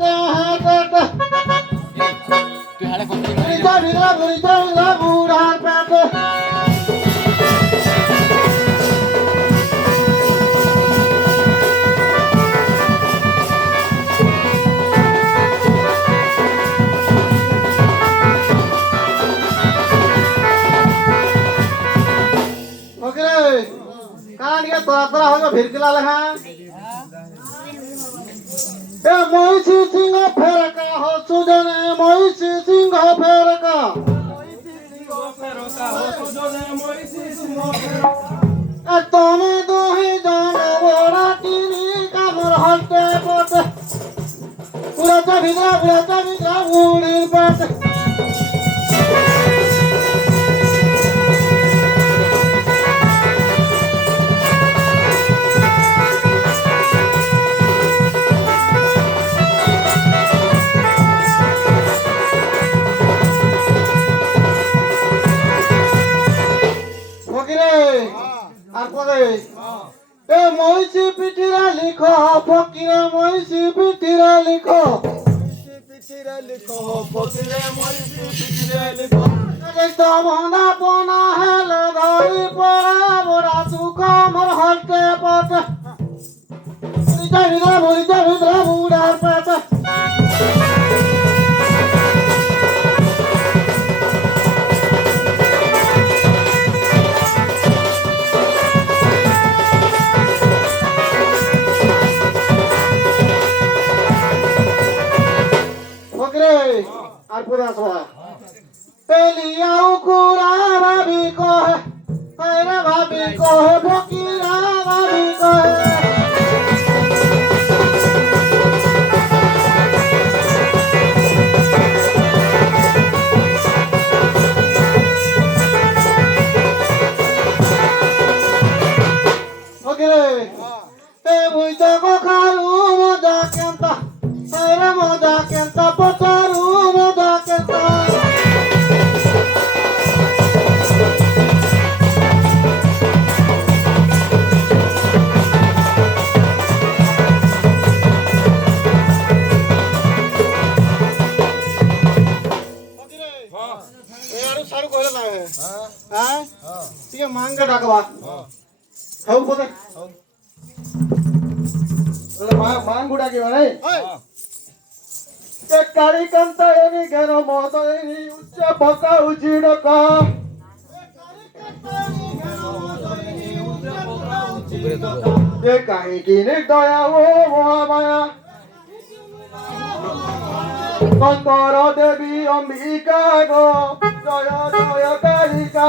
তুই হাড়ে করতে তোরা হইব ভিড়কিলা লেখা এ মহিষী সিংহ ফেরকা হসুজনে মহিষী সিংহ ফেরকা তুমি দুহি জন বড়া তিনি কামর হলতে পড়তে উড়াতে ভিতরা উড়ির পড়তে মহিষী পিঠিরা লিখো ফকিরে মহিষী পিঠিরা লিখো মনা পনা হেলে ধরি পড়া বড়া সুখ মোর হলতে পথে ভিতরা বুড়ার পেটে আর পরে আসবা পেলিয়াও কুড়া ভাবি কহে কইরা ভাবি কহে ফকিরা ভাবি কহে ফকিরে এ বুইতা কখারু মজা কেনতা কইরা মজা কেনতা পচারু মজা কেনতা ଟିକେ ମାଙ୍ଗା ଡାକବା ହଉ ବୋଧେ ମାଙ୍କୁ ଡାକିବା ନାଇଁ ଏ କାଳି କାନ୍ତା ଏନି ଘେର ମଦ ଏନି ଉଚ୍ଚ ପକାଉଛି ଡକା ଏ କାହିଁକି ନିର୍ଦୟା ଓ ମହାମାୟା କଙ୍କର ଦେବୀ ଅମ୍ବିକା ଗো ଜୟ ଜୟ କାଳିକା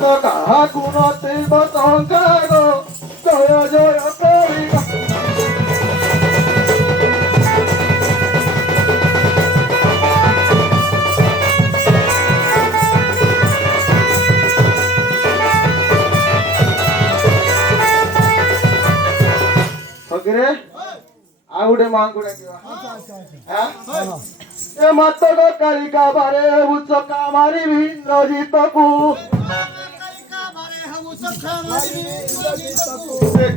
তো কাহাকু নতিব টঙ্কা গো জয় জয় কালিকা ଫକୀରେ ଆଉ ଗୋଟେ ମାଙ୍କୁ ଡାକିବା ଏ ମାତ କାଳିକା ବାରେ ଉଚ୍ଚ କାମାରିବି ରଜିତକୁ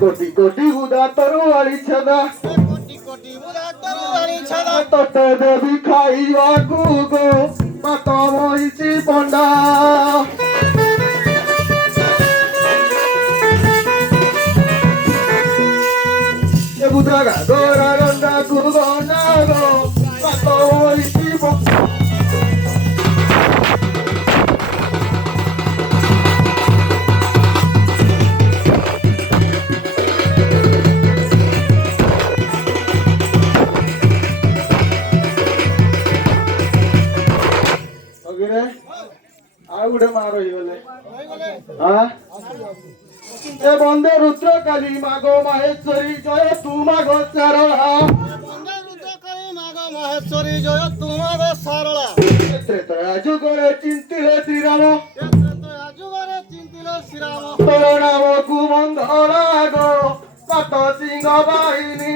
কোটি কোটি উদা তরুয়ারি ছদা তোতে দেবী খাইবাকু গো মাত মহিষী পଣ୍ଡা এ বুদ্রা গা গোরা গন্ডা কু গন্ডা গো মাত মহিষী পণ্ডা ଆଉ ଗୋଟେ ମା ରହିଗଲେ ଏ ବନ୍ଦେ ରୁଦ୍ର କାଲି ମାଗ ମାହେଶ୍ୱରୀ ଜୟ ତୁ ମାଗ ସାରଳା ମହେଶ୍ୱରୀ ଜୟ ତୁ ମାଗ ସାରଳା ତ୍ରେତୟା ଯୁଗରେ ଚିନ୍ତିଲେ ଶ୍ରୀରାମ ତୋର ନାମକୁ ମଙ୍ଗଳା ଗো ପାତ ସିଂହ ବାହିନୀ